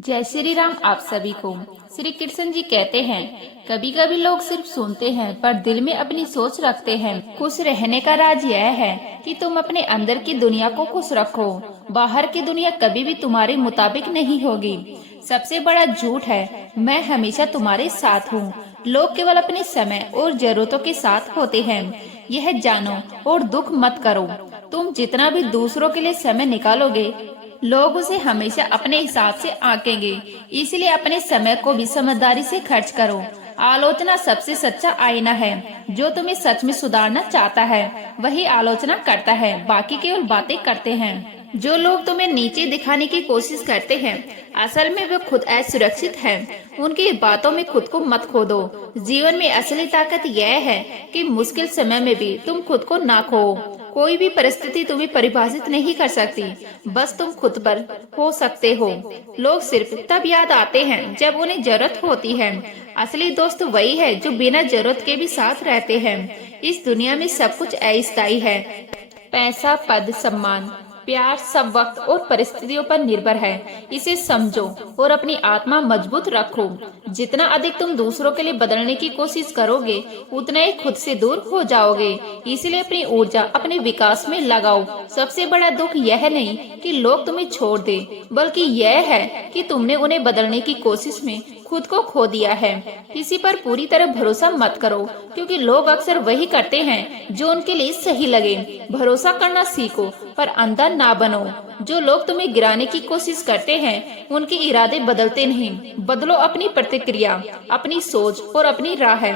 जय श्री राम। आप सभी को श्री कृष्ण जी कहते हैं, कभी कभी लोग सिर्फ सुनते हैं पर दिल में अपनी सोच रखते हैं। खुश रहने का राज यह है कि तुम अपने अंदर की दुनिया को खुश रखो। बाहर की दुनिया कभी भी तुम्हारे मुताबिक नहीं होगी। सबसे बड़ा झूठ है मैं हमेशा तुम्हारे साथ हूँ। लोग केवल अपने समय और जरूरतों के साथ होते हैं, यह जानो और दुख मत करो। तुम जितना भी दूसरों के लिए समय निकालोगे, लोग उसे हमेशा अपने हिसाब से आंकेंगे। इसलिए अपने समय को भी समझदारी से खर्च करो। आलोचना सबसे सच्चा आईना है। जो तुम्हें सच में सुधारना चाहता है वही आलोचना करता है, बाकी केवल बातें करते हैं। जो लोग तुम्हें नीचे दिखाने की कोशिश करते हैं, असल में वे खुद असुरक्षित हैं। उनकी बातों में खुद को मत खो दो। जीवन में असली ताकत यह है कि मुश्किल समय में भी तुम खुद को ना खो। कोई भी परिस्थिति तुम्हें परिभाषित नहीं कर सकती, बस तुम खुद पर हो सकते हो। लोग सिर्फ तब याद आते हैं जब उन्हें जरूरत होती है। असली दोस्त वही है जो बिना जरूरत के भी साथ रहते हैं। इस दुनिया में सब कुछ अस्थायी है। पैसा, पद, सम्मान, प्यार सब वक्त और परिस्थितियों पर निर्भर है। इसे समझो और अपनी आत्मा मजबूत रखो। जितना अधिक तुम दूसरों के लिए बदलने की कोशिश करोगे, उतना ही खुद से दूर हो जाओगे। इसलिए अपनी ऊर्जा अपने विकास में लगाओ। सबसे बड़ा दुख यह नहीं कि लोग तुम्हें छोड़ दे, बल्कि यह है कि तुमने उन्हें बदलने की कोशिश में खुद को खो दिया है। किसी पर पूरी तरह भरोसा मत करो, क्योंकि लोग अक्सर वही करते हैं जो उनके लिए सही लगे। भरोसा करना सीखो पर अंधा ना बनो। जो लोग तुम्हें गिराने की कोशिश करते हैं, उनके इरादे बदलते नहीं। बदलो अपनी प्रतिक्रिया, अपनी सोच और अपनी राह।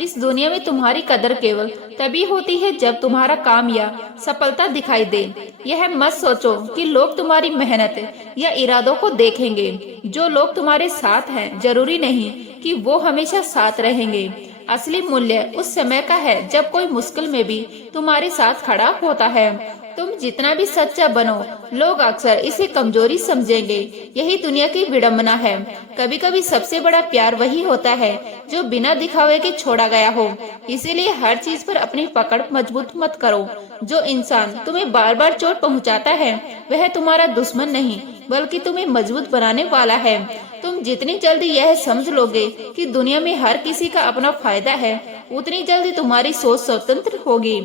इस दुनिया में तुम्हारी कदर केवल तभी होती है जब तुम्हारा काम या सफलता दिखाई दे। यह मत सोचो कि लोग तुम्हारी मेहनत या इरादों को देखेंगे। जो लोग तुम्हारे साथ हैं, जरूरी नहीं कि वो हमेशा साथ रहेंगे। असली मूल्य उस समय का है जब कोई मुश्किल में भी तुम्हारे साथ खड़ा होता है। तुम जितना भी सच्चा बनो, लोग अक्सर इसे कमजोरी समझेंगे। यही दुनिया की विडंबना है। कभी कभी सबसे बड़ा प्यार वही होता है जो बिना दिखावे के छोड़ा गया हो। इसीलिए हर चीज पर अपनी पकड़ मजबूत मत करो। जो इंसान तुम्हें बार बार चोट पहुंचाता है, वह तुम्हारा दुश्मन नहीं बल्कि तुम्हें मजबूत बनाने वाला है। तुम जितनी जल्दी यह समझ लोगे कि दुनिया में हर किसी का अपना फायदा है, उतनी जल्दी तुम्हारी सोच स्वतंत्र होगी।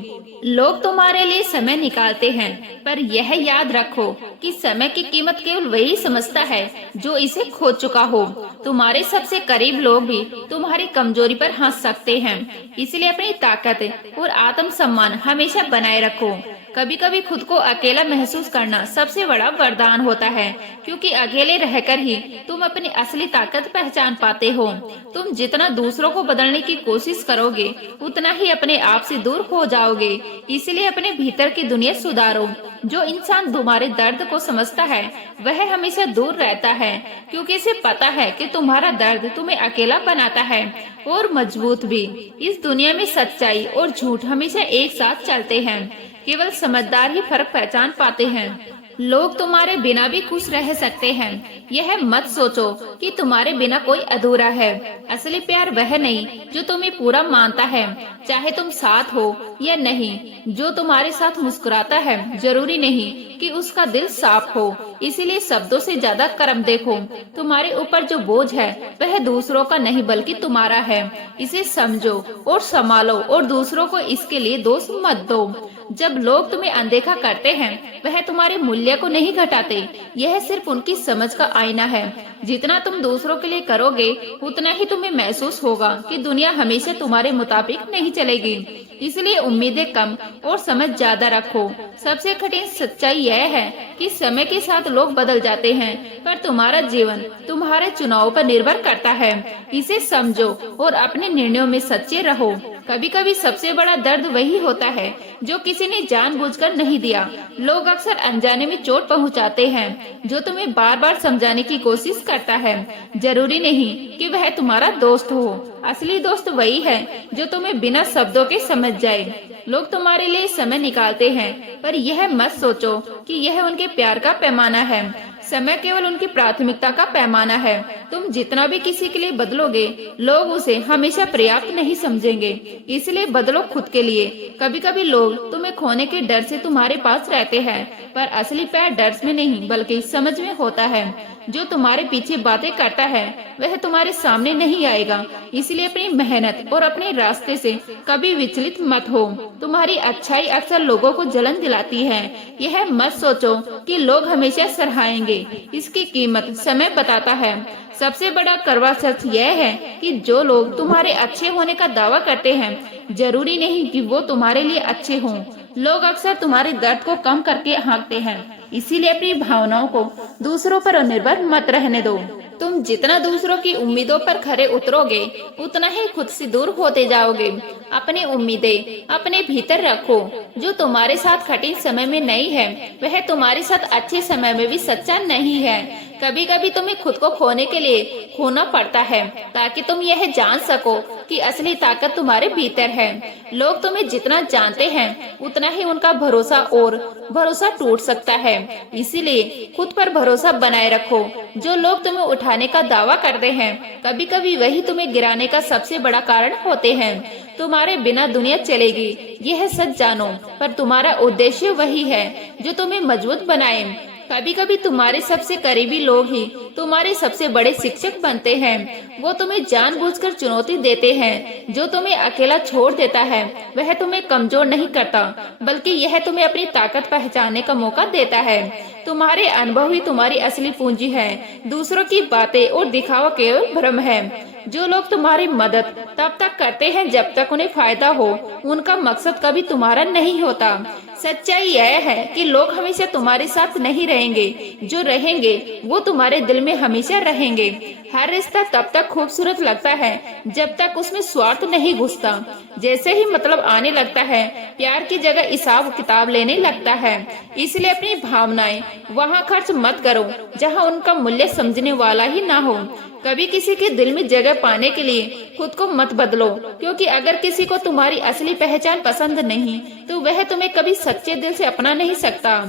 लोग तुम्हारे लिए समय निकालते हैं, पर यह याद रखो कि समय की कीमत केवल वही समझता है जो इसे खो चुका हो। तुम्हारे सबसे करीब लोग भी तुम्हारी कमजोरी पर हंस सकते हैं। इसलिए अपनी ताकत और आत्मसम्मान हमेशा बनाए रखो। कभी कभी खुद को अकेला महसूस करना सबसे बड़ा वरदान होता है, क्योंकि अकेले रहकर ही तुम अपनी असली ताकत पहचान पाते हो। तुम जितना दूसरों को बदलने की कोशिश करोगे, उतना ही अपने आप से दूर हो जाओगे। इसलिए अपने भीतर की दुनिया सुधारो। जो इंसान तुम्हारे दर्द को समझता है, वह हमेशा दूर रहता है, क्योंकि इसे पता है कि तुम्हारा दर्द तुम्हें अकेला बनाता है और मजबूत भी। इस दुनिया में सच्चाई और झूठ हमेशा एक साथ चलते हैं। केवल समझदार ही फर्क पहचान पाते हैं। लोग तुम्हारे बिना भी खुश रह सकते हैं। यह मत सोचो कि तुम्हारे बिना कोई अधूरा है। असली प्यार वह नहीं जो तुम्हें पूरा मानता है, चाहे तुम साथ हो या नहीं। जो तुम्हारे साथ मुस्कुराता है, जरूरी नहीं कि उसका दिल साफ हो। इसीलिए शब्दों से ज्यादा कर्म देखो। तुम्हारे ऊपर जो बोझ है, वह दूसरों का नहीं बल्कि तुम्हारा है। इसे समझो और संभालो और दूसरों को इसके लिए दोष मत दो। जब लोग तुम्हें अनदेखा करते हैं, वह तुम्हारे मूल्य को नहीं घटाते। यह सिर्फ उनकी समझ का आईना है। जितना तुम दूसरों के लिए करोगे, उतना ही तुम्हें महसूस होगा कि दुनिया हमेशा तुम्हारे मुताबिक नहीं चलेगी। इसलिए उम्मीदें कम और समझ ज्यादा रखो। सबसे कठिन सच्चाई यह है कि समय के साथ लोग बदल जाते हैं, पर तुम्हारा जीवन तुम्हारे चुनाव पर निर्भर करता है। इसे समझो और अपने निर्णयों में सच्चे रहो। कभी कभी सबसे बड़ा दर्द वही होता है जो किसी ने जानबूझकर नहीं दिया। लोग अक्सर अनजाने में चोट पहुंचाते हैं। जो तुम्हें बार बार समझाने की कोशिश करता है, जरूरी नहीं कि वह तुम्हारा दोस्त हो। असली दोस्त वही है जो तुम्हें बिना शब्दों के समझ जाए। लोग तुम्हारे लिए समय निकालते हैं, पर यह मत सोचो कि यह उनके प्यार का पैमाना है। समय केवल उनकी प्राथमिकता का पैमाना है। तुम जितना भी किसी के लिए बदलोगे, लोग उसे हमेशा पर्याप्त नहीं समझेंगे। इसलिए बदलो खुद के लिए। कभी कभी लोग तुम्हें खोने के डर से तुम्हारे पास रहते हैं, पर असली प्यार डर में नहीं बल्कि समझ में होता है। जो तुम्हारे पीछे बातें करता है वह तुम्हारे सामने नहीं आएगा। इसलिए अपनी मेहनत और अपने रास्ते से कभी विचलित मत हो। तुम्हारी अच्छाई अक्सर लोगों को जलन दिलाती है। यह मत सोचो कि लोग हमेशा सराहेंगे, इसकी कीमत समय बताता है। सबसे बड़ा कड़वा सच यह है कि जो लोग तुम्हारे अच्छे होने का दावा करते हैं, जरूरी नहीं कि वो तुम्हारे लिए अच्छे हों। लोग अक्सर तुम्हारे दर्द को कम करके हाँकते हैं। इसीलिए अपनी भावनाओं को दूसरों पर निर्भर मत रहने दो। तुम जितना दूसरों की उम्मीदों पर खरे उतरोगे, उतना ही खुद से दूर होते जाओगे। अपनी उम्मीदें अपने भीतर रखो। जो तुम्हारे साथ कठिन समय में नहीं है, वह तुम्हारे साथ अच्छे समय में भी सच्चा नहीं है। कभी कभी तुम्हें खुद को खोने के लिए खोना पड़ता है, ताकि तुम यह जान सको कि असली ताकत तुम्हारे भीतर है। लोग तुम्हें जितना जानते हैं, उतना ही उनका भरोसा टूट सकता है। इसीलिए खुद पर भरोसा बनाए रखो। जो लोग तुम्हें उठाने का दावा करते हैं, कभी कभी वही तुम्हें गिराने का सबसे बड़ा कारण होते हैं। तुम्हारे बिना दुनिया चलेगी, यह सच जानो, पर तुम्हारा उद्देश्य वही है जो तुम्हें मजबूत बनाए। कभी कभी तुम्हारे सबसे करीबी लोग ही तुम्हारे सबसे बड़े शिक्षक बनते हैं। वो तुम्हें जानबूझकर चुनौती देते हैं। जो तुम्हें अकेला छोड़ देता है, वह तुम्हें कमजोर नहीं करता, बल्कि यह तुम्हें अपनी ताकत पहचानने का मौका देता है। तुम्हारे अनुभव ही तुम्हारी असली पूंजी है। दूसरों की बातें और दिखावा केवल भ्रम है। जो लोग तुम्हारी मदद तब तक करते हैं जब तक उन्हें फायदा हो, उनका मकसद कभी तुम्हारा नहीं होता। सच्चाई यह है कि लोग हमेशा तुम्हारे साथ नहीं रहेंगे। जो रहेंगे वो तुम्हारे दिल में हमेशा रहेंगे। हर रिश्ता तब तक खूबसूरत लगता है जब तक उसमें स्वार्थ नहीं घुसता। जैसे ही मतलब आने लगता है, प्यार की जगह हिसाब किताब लेने लगता है। इसलिए अपनी भावनाएं वहाँ खर्च मत करो जहाँ उनका मूल्य समझने वाला ही ना हो। कभी किसी के दिल में जगह पाने के लिए खुद को मत बदलो, क्योंकि अगर किसी को तुम्हारी असली पहचान पसंद नहीं, तो वह तुम्हें कभी सच्चे दिल से अपना नहीं सकता।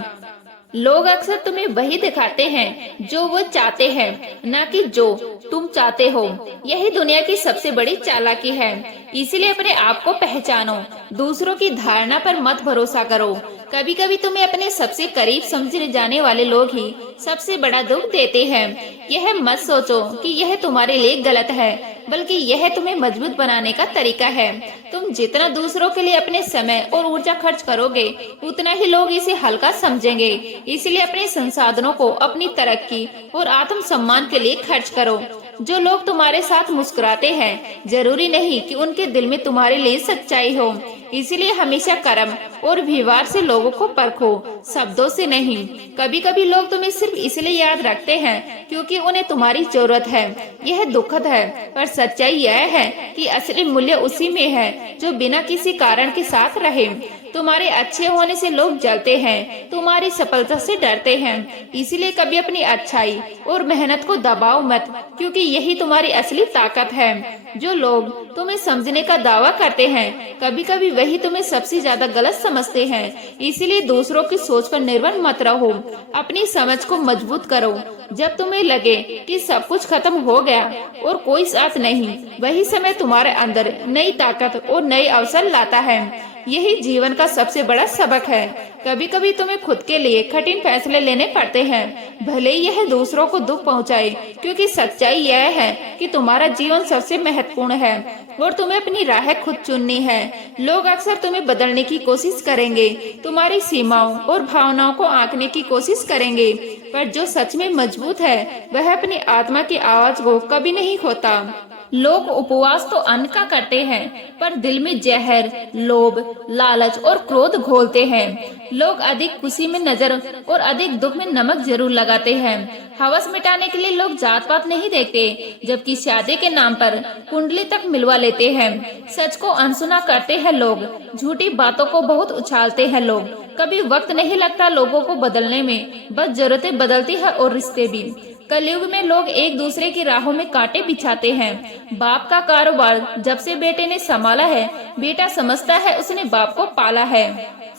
लोग अक्सर तुम्हें वही दिखाते हैं जो वो चाहते हैं, न कि जो तुम चाहते हो। यही दुनिया की सबसे बड़ी चालाकी है। इसलिए अपने आप को पहचानो, दूसरों की धारणा पर मत भरोसा करो। कभी कभी तुम्हें अपने सबसे करीब समझे जाने वाले लोग ही सबसे बड़ा दुख देते हैं। यह मत सोचो कि यह तुम्हारे लिए गलत है, बल्कि यह तुम्हें मजबूत बनाने का तरीका है। तुम जितना दूसरों के लिए अपने समय और ऊर्जा खर्च करोगे, उतना ही लोग इसे हल्का समझेंगे। इसलिए अपने संसाधनों को अपनी तरक्की और आत्म सम्मान के लिए खर्च करो। जो लोग तुम्हारे साथ मुस्कुराते हैं, जरूरी नहीं कि उनके दिल में तुम्हारे लिए सच्चाई हो। इसलिए हमेशा कर्म और व्यवहार से लोगों को परखो, शब्दों से नहीं। कभी कभी लोग तुम्हें सिर्फ इसलिए याद रखते हैं क्योंकि उन्हें तुम्हारी जरूरत है। यह दुखद है, पर सच्चाई यह है कि असली मूल्य उसी में है जो बिना किसी कारण के साथ रहे। तुम्हारे अच्छे होने से लोग जलते हैं, तुम्हारी सफलता से डरते हैं। इसलिए कभी अपनी अच्छाई और मेहनत को दबाओ मत, क्योंकि यही तुम्हारी असली ताकत है। जो लोग तुम्हें समझने का दावा करते हैं, कभी कभी वही तुम्हें सबसे ज्यादा गलत समझते हैं। इसलिए दूसरों की सोच पर निर्भर मत रहो, अपनी समझ को मजबूत करो। जब तुम्हें लगे कि सब कुछ खत्म हो गया और कोई साथ नहीं, वही समय तुम्हारे अंदर नई ताकत और नए अवसर लाता है। यही जीवन का सबसे बड़ा सबक है। कभी कभी तुम्हें खुद के लिए कठिन फैसले लेने पड़ते हैं, भले ही यह दूसरों को दुख पहुंचाए, क्योंकि सच्चाई यह है कि तुम्हारा जीवन सबसे महत्वपूर्ण है और तुम्हें अपनी राह खुद चुननी है। लोग अक्सर तुम्हें बदलने की कोशिश करेंगे, तुम्हारी सीमाओं और भावनाओं को आंकने की कोशिश करेंगे, पर जो सच में मजबूत है, वह अपनी आत्मा की आवाज को कभी नहीं खोता। लोग उपवास तो अन्न का करते हैं, पर दिल में जहर, लोभ, लालच और क्रोध घोलते हैं। लोग अधिक खुशी में नजर और अधिक दुख में नमक जरूर लगाते हैं। हवस मिटाने के लिए लोग जात पात नहीं देखते, जबकि शादी के नाम पर कुंडली तक मिलवा लेते हैं। सच को अनसुना करते हैं लोग, झूठी बातों को बहुत उछालते हैं लोग। कभी वक्त नहीं लगता लोगों को बदलने में, बस जरूरतें बदलती है और रिश्ते भी। कलयुग में लोग एक दूसरे की राहों में कांटे बिछाते हैं। बाप का कारोबार जब से बेटे ने संभाला है, बेटा समझता है उसने बाप को पाला है।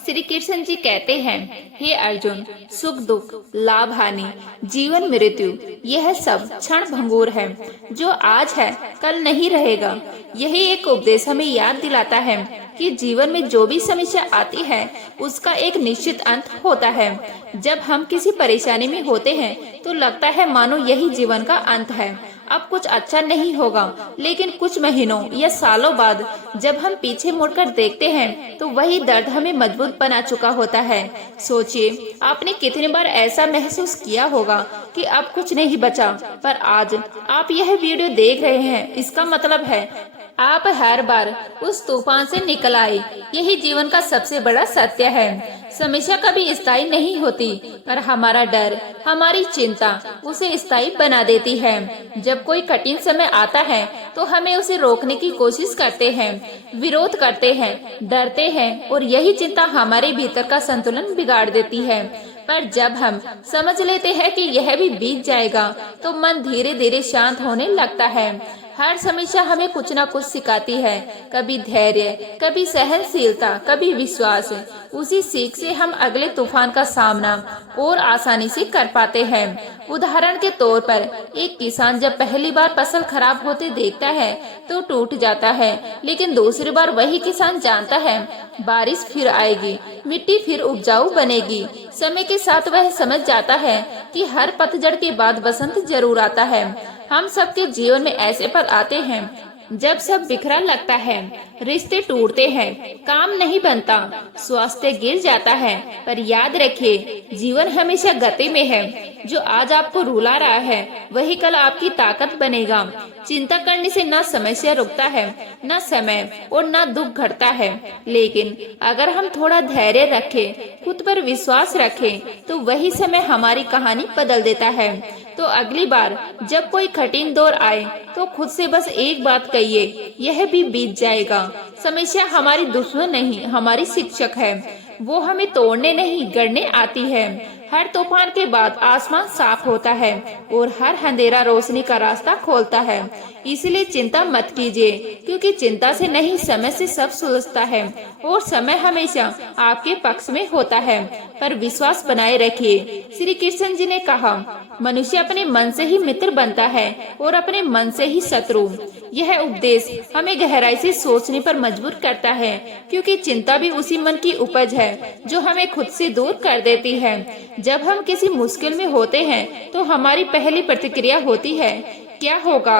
श्री कृष्ण जी कहते हैं, हे अर्जुन, सुख दुख, लाभ हानि, जीवन मृत्यु, यह सब क्षण भंगुर है। जो आज है कल नहीं रहेगा। यही एक उपदेश हमें याद दिलाता है कि जीवन में जो भी समस्या आती है उसका एक निश्चित अंत होता है। जब हम किसी परेशानी में होते हैं तो लगता है मानो यही जीवन का अंत है, अब कुछ अच्छा नहीं होगा। लेकिन कुछ महीनों या सालों बाद जब हम पीछे मुड़कर देखते हैं तो वही दर्द हमें मजबूत बना चुका होता है। सोचिए, आपने कितनी बार ऐसा महसूस किया होगा कि अब कुछ नहीं बचा, पर आज आप यह वीडियो देख रहे हैं, इसका मतलब है आप हर बार उस तूफान से निकल आए। यही जीवन का सबसे बड़ा सत्य है। समस्या कभी स्थायी नहीं होती, पर हमारा डर, हमारी चिंता उसे स्थायी बना देती है। जब कोई कठिन समय आता है तो हमें उसे रोकने की कोशिश करते हैं, विरोध करते हैं, डरते हैं, और यही चिंता हमारे भीतर का संतुलन बिगाड़ देती है। पर जब हम समझ लेते हैं कि यह भी बीत जाएगा तो मन धीरे धीरे शांत होने लगता है। हर समस्या हमें कुछ न कुछ सिखाती है, कभी धैर्य, कभी सहनशीलता, कभी विश्वास। उसी सीख से हम अगले तूफान का सामना और आसानी से कर पाते हैं। उदाहरण के तौर पर एक किसान जब पहली बार फसल खराब होते देखता है तो टूट जाता है, लेकिन दूसरी बार वही किसान जानता है बारिश फिर आएगी, मिट्टी फिर उपजाऊ बनेगी। समय के साथ वह समझ जाता है कि हर पतझड़ के बाद बसंत जरूर आता है। हम सबके जीवन में ऐसे पल आते हैं जब सब बिखरा लगता है, रिश्ते टूटते हैं, काम नहीं बनता, स्वास्थ्य गिर जाता है। पर याद रखिए, जीवन हमेशा गति में है। जो आज आपको रुला रहा है वही कल आपकी ताकत बनेगा। चिंता करने से न समस्या रुकता है, न समय और न दुख घटता है। लेकिन अगर हम थोड़ा धैर्य रखें, खुद पर विश्वास रखें, तो वही समय हमारी कहानी बदल देता है। तो अगली बार जब कोई कठिन दौर आए तो खुद से बस एक बात कहिए, यह भी बीत जाएगा। समस्या हमारी दुश्मन नहीं, हमारी शिक्षक है। वो हमें तोड़ने नहीं, गढ़ने आती है। हर तूफान के बाद आसमान साफ होता है और हर अंधेरा रोशनी का रास्ता खोलता है। इसलिए चिंता मत कीजिए, क्योंकि चिंता से नहीं, समय से सब सुलझता है और समय हमेशा आपके पक्ष में होता है। पर विश्वास बनाए रखिए। श्री कृष्ण जी ने कहा, मनुष्य अपने मन से ही मित्र बनता है और अपने मन से ही शत्रु। यह उपदेश हमें गहराई से सोचने पर मजबूर करता है, क्योंकि चिंता भी उसी मन की उपज है जो हमें खुद से दूर कर देती है। जब हम किसी मुश्किल में होते हैं तो हमारी पहली प्रतिक्रिया होती है, क्या होगा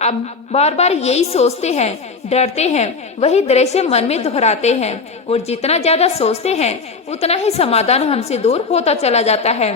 अब बार बार यही सोचते हैं, डरते हैं, वही दृश्य मन में दोहराते हैं। और जितना ज्यादा सोचते हैं उतना ही समाधान हमसे दूर होता चला जाता है।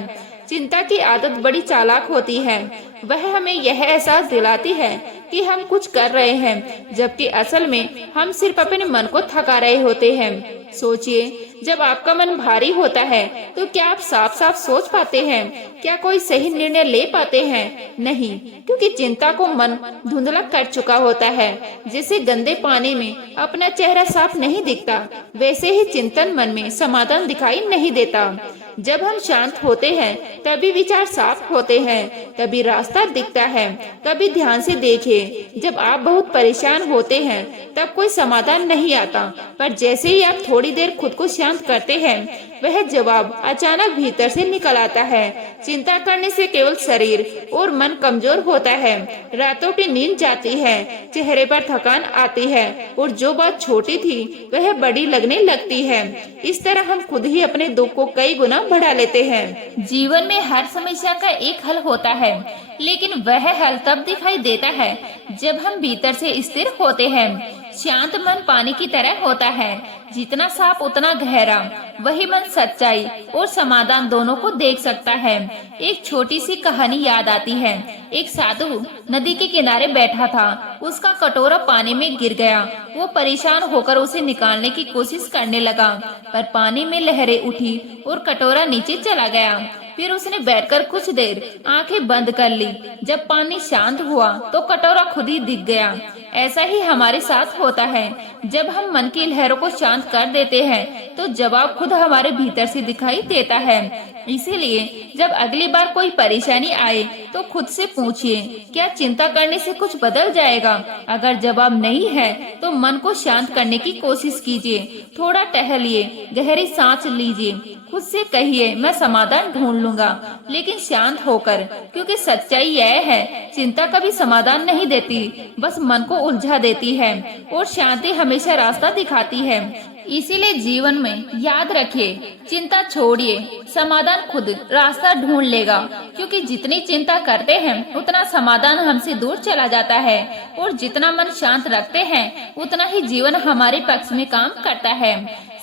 चिंता की आदत बड़ी चालाक होती है। वह हमें यह एहसास दिलाती है कि हम कुछ कर रहे हैं, जबकि असल में हम सिर्फ अपने मन को थका रहे होते हैं। सोचिए, जब आपका मन भारी होता है तो क्या आप साफ साफ सोच पाते हैं? क्या कोई सही निर्णय ले पाते हैं? नहीं, क्योंकि चिंता को मन धुंधला कर चुका होता है। जैसे गंदे पानी में अपना चेहरा साफ नहीं दिखता, वैसे ही चिंतन मन में समाधान दिखाई नहीं देता। जब हम शांत होते हैं तभी विचार साफ होते हैं, तभी रास्ता दिखता है। कभी ध्यान से देखिए, जब आप बहुत परेशान होते हैं तब कोई समाधान नहीं आता, पर जैसे ही आप थोड़ी देर खुद को शांत करते हैं वह जवाब अचानक भीतर से निकल आता है। चिंता करने से केवल शरीर और मन कमजोर होता है, रातों की नींद जाती है, चेहरे पर थकान आती है और जो बात छोटी थी वह बड़ी लगने लगती है। इस तरह हम खुद ही अपने दुख को कई गुना बढ़ा लेते हैं। जीवन में हर समस्या का एक हल होता है, लेकिन वह हल तब दिखाई देता है जब हम भीतर से स्थिर होते हैं। शांत मन पानी की तरह होता है, जितना साफ उतना गहरा। वही मन सच्चाई और समाधान दोनों को देख सकता है। एक छोटी सी कहानी याद आती है। एक साधु नदी के किनारे बैठा था, उसका कटोरा पानी में गिर गया। वो परेशान होकर उसे निकालने की कोशिश करने लगा, पर पानी में लहरें उठी और कटोरा नीचे चला गया। फिर उसने बैठकर कुछ देर आंखें बंद कर ली। जब पानी शांत हुआ तो कटोरा खुद ही दिख गया। ऐसा ही हमारे साथ होता है। जब हम मन की लहरों को शांत कर देते हैं तो जवाब खुद हमारे भीतर से दिखाई देता है। इसीलिए जब अगली बार कोई परेशानी आए तो खुद से पूछिए, क्या चिंता करने से कुछ बदल जाएगा? अगर जवाब नहीं है तो मन को शांत करने की कोशिश कीजिए। थोड़ा टहलिए, गहरी सांस लीजिए, खुद से कहिए मैं समाधान ढूंढ लूंगा, लेकिन शांत होकर, क्योंकि सच्चाई यह है चिंता कभी समाधान नहीं देती, बस मन को उलझा देती है और शांति हमेशा रास्ता दिखाती है। इसीलिए जीवन में याद रखिए, चिंता छोड़िए, समाधान खुद रास्ता ढूंढ लेगा। क्योंकि जितनी चिंता करते हैं उतना समाधान हमसे दूर चला जाता है, और जितना मन शांत रखते हैं उतना ही जीवन हमारे पक्ष में काम करता है।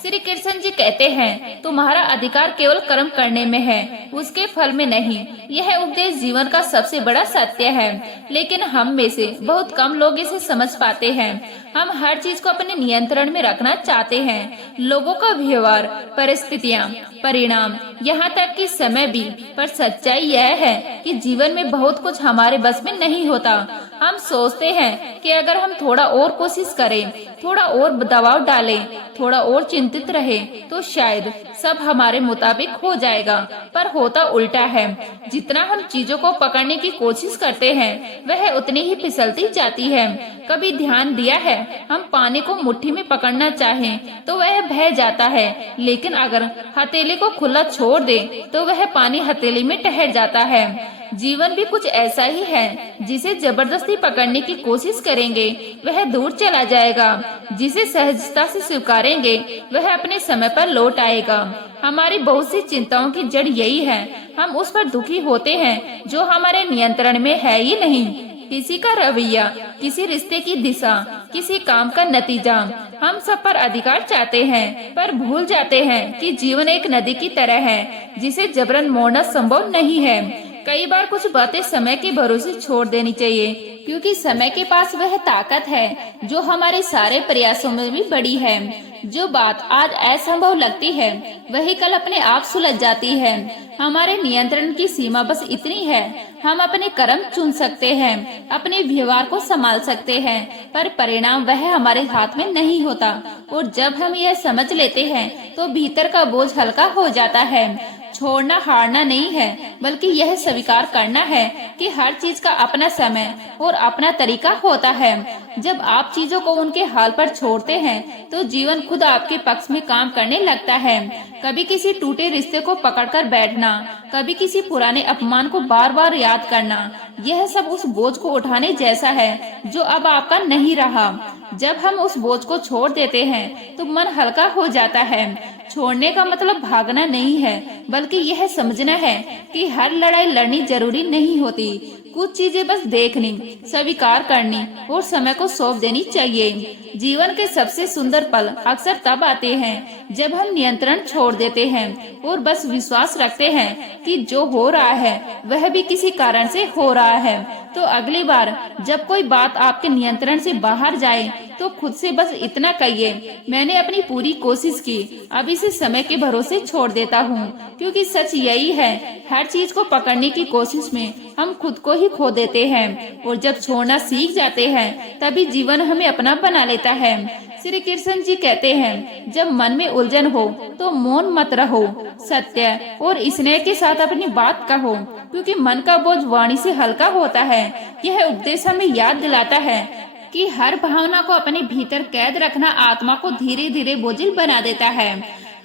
श्री कृष्ण जी कहते हैं, तुम्हारा अधिकार केवल कर्म करने में है, उसके फल में नहीं। यह उपदेश जीवन का सबसे बड़ा सत्य है, लेकिन हम में से बहुत कम लोग इसे समझ पाते हैं। हम हर चीज को अपने नियंत्रण में रखना चाहते हैं, लोगों का व्यवहार, परिस्थितियाँ, परिणाम, यहाँ तक कि समय भी। पर सच्चाई यह है कि जीवन में बहुत कुछ हमारे बस में नहीं होता। हम सोचते हैं कि अगर हम थोड़ा और कोशिश करें, थोड़ा और दबाव डालें, थोड़ा और चिंतित रहे तो शायद सब हमारे मुताबिक हो जाएगा। पर होता उल्टा है। जितना हम चीजों को पकड़ने की कोशिश करते हैं वह उतनी ही फिसलती जाती है। कभी ध्यान दिया है, हम पानी को मुट्ठी में पकड़ना चाहें तो वह बह जाता है, लेकिन अगर हथेली को खुला छोड़ दे तो वह पानी हथेली में ठहर जाता है। जीवन भी कुछ ऐसा ही है, जिसे जबरदस्ती पकड़ने की कोशिश करेंगे वह दूर चला जाएगा, जिसे सहजता से स्वीकारेंगे वह अपने समय पर लौट आएगा। हमारी बहुत सी चिंताओं की जड़ यही है, हम उस पर दुखी होते हैं जो हमारे नियंत्रण में है ही नहीं। किसी का रवैया, किसी रिश्ते की दिशा, किसी काम का नतीजा, हम सब पर अधिकार चाहते हैं, पर भूल जाते हैं कि जीवन एक नदी की तरह है जिसे जबरन मोड़ना संभव नहीं है। कई बार कुछ बातें समय के भरोसे छोड़ देनी चाहिए, क्योंकि समय के पास वह ताकत है जो हमारे सारे प्रयासों में भी बड़ी है। जो बात आज असंभव लगती है वही कल अपने आप सुलझ जाती है। हमारे नियंत्रण की सीमा बस इतनी है, हम अपने कर्म चुन सकते हैं, अपने व्यवहार को संभाल सकते हैं, पर परिणाम वह हमारे हाथ में नहीं होता। और जब हम यह समझ लेते हैं तो भीतर का बोझ हल्का हो जाता है। छोड़ना हारना नहीं है, बल्कि यह स्वीकार करना है कि हर चीज का अपना समय और अपना तरीका होता है। जब आप चीजों को उनके हाल पर छोड़ते हैं तो जीवन खुद आपके पक्ष में काम करने लगता है। कभी किसी टूटे रिश्ते को पकड़कर बैठना, कभी किसी पुराने अपमान को बार बार याद करना, यह सब उस बोझ को उठाने जैसा है जो अब आपका नहीं रहा। जब हम उस बोझ को छोड़ देते हैं तो मन हल्का हो जाता है। छोड़ने का मतलब भागना नहीं है, बल्कि यह समझना है कि हर लड़ाई लड़नी जरूरी नहीं होती। कुछ चीजें बस देखनी, स्वीकार करनी और समय को सौंप देनी चाहिए। जीवन के सबसे सुंदर पल अक्सर तब आते हैं जब हम नियंत्रण छोड़ देते हैं और बस विश्वास रखते हैं कि जो हो रहा है वह भी किसी कारण से हो रहा है। तो अगली बार जब कोई बात आपके नियंत्रण से बाहर जाए तो खुद से बस इतना कहिए, मैंने अपनी पूरी कोशिश की, अब इसे समय के भरोसे छोड़ देता हूँ। क्योंकि सच यही है, हर चीज को पकड़ने की कोशिश में हम खुद को ही खो देते हैं, और जब छोड़ना सीख जाते हैं तभी जीवन हमें अपना बना लेता है। श्री कृष्ण जी कहते हैं, जब मन में उलझन हो तो मौन मत रहो, सत्य और स्नेह के साथ अपनी बात कहो, क्योंकि मन का बोझ वाणी से हल्का होता है। यह उपदेश हमें याद दिलाता है कि हर भावना को अपने भीतर कैद रखना आत्मा को धीरे धीरे बोझिल बना देता है।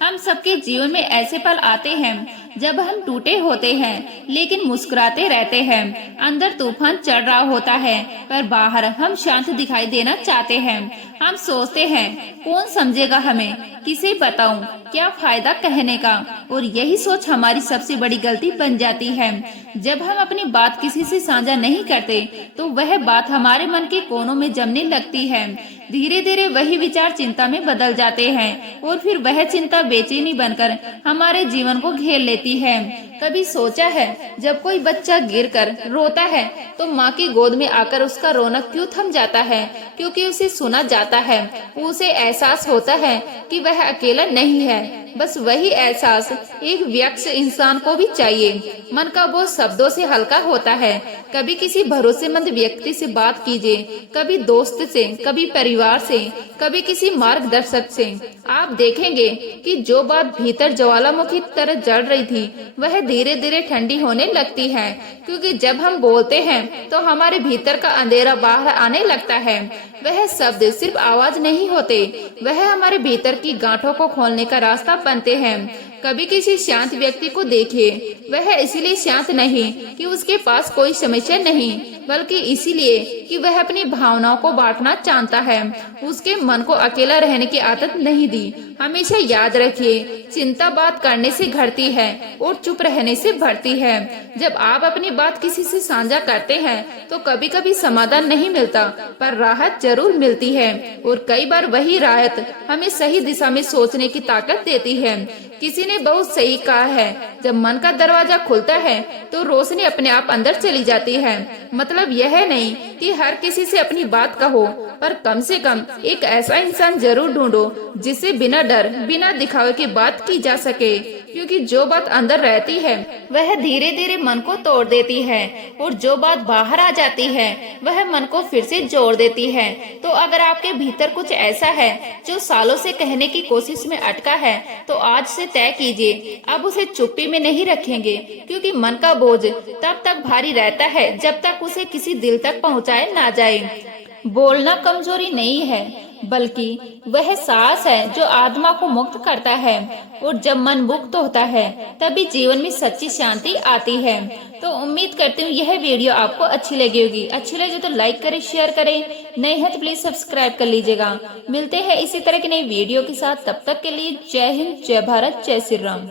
हम सबके जीवन में ऐसे पल आते हैं जब हम टूटे होते हैं लेकिन मुस्कुराते रहते हैं। अंदर तूफान चढ़ रहा होता है पर बाहर हम शांत दिखाई देना चाहते हैं। हम सोचते हैं कौन समझेगा हमें, किसे बताऊं, क्या फायदा कहने का, और यही सोच हमारी सबसे बड़ी गलती बन जाती है। जब हम अपनी बात किसी से साझा नहीं करते तो वह बात हमारे मन के कोनों में जमने लगती है। धीरे धीरे वही विचार चिंता में बदल जाते हैं और फिर वह चिंता बेचैनी बनकर हमारे जीवन को घेर लेती है। कभी सोचा है जब कोई बच्चा गिरकर रोता है तो माँ की गोद में आकर उसका रोना क्यों थम जाता है? क्योंकि उसे सुना जाता है, उसे एहसास होता है कि वह अकेला नहीं है। बस वही एहसास एक व्यक्ति इंसान को भी चाहिए। मन का बोझ शब्दों से हल्का होता है। कभी किसी भरोसेमंद व्यक्ति से बात कीजिए, कभी दोस्त से, कभी परिवार से, कभी किसी मार्गदर्शक से। आप देखेंगे कि जो बात भीतर ज्वालामुखी की तरह जल रही थी वह धीरे धीरे ठंडी होने लगती है। क्योंकि जब हम बोलते हैं तो हमारे भीतर का अंधेरा बाहर आने लगता है। वह शब्द सिर्फ आवाज नहीं होते, वह हमारे भीतर की गांठों को खोलने का रास्ता बनते हैं। कभी किसी शांत व्यक्ति को देखिए, वह इसलिए शांत नहीं कि उसके पास कोई समस्या नहीं, बल्कि इसीलिए कि वह अपनी भावनाओं को बांटना जानता है। उसके मन को अकेला रहने की आदत नहीं दी। हमेशा याद रखिए, चिंता बात करने से घटती है और चुप रहने से बढ़ती है। जब आप अपनी बात किसी से साझा करते हैं तो कभी कभी समाधान नहीं मिलता, पर राहत जरूर मिलती है। और कई बार वही राहत हमें सही दिशा में सोचने की ताकत देती है। किसी ने बहुत सही कहा है, जब मन का दरवाजा खुलता है तो रोशनी अपने आप अंदर चली जाती है। मतलब यह नहीं कि हर किसी से अपनी बात कहो, पर कम से कम एक ऐसा इंसान जरूर ढूंढो जिससे बिना डर, बिना दिखावे की बात की जा सके। क्योंकि जो बात अंदर रहती है वह धीरे धीरे मन को तोड़ देती है, और जो बात बाहर आ जाती है वह मन को फिर से जोड़ देती है। तो अगर आपके भीतर कुछ ऐसा है जो सालों से कहने की कोशिश में अटका है, तो आज से तय कीजिए, अब उसे चुप्पी में नहीं रखेंगे। क्योंकि मन का बोझ तब तक भारी रहता है जब तक उसे किसी दिल तक पहुंचाए ना जाए। बोलना कमजोरी नहीं है, बल्कि वह साहस है जो आत्मा को मुक्त करता है। और जब मन मुक्त होता है तभी जीवन में सच्ची शांति आती है। तो उम्मीद करती हूँ यह वीडियो आपको अच्छी लगी होगी। अच्छी लगी तो लाइक करें, शेयर करें, नए हैं तो प्लीज सब्सक्राइब कर लीजिएगा। मिलते हैं इसी तरह की नई वीडियो के साथ, तब तक के लिए जय हिंद, जय भारत, जय श्री राम।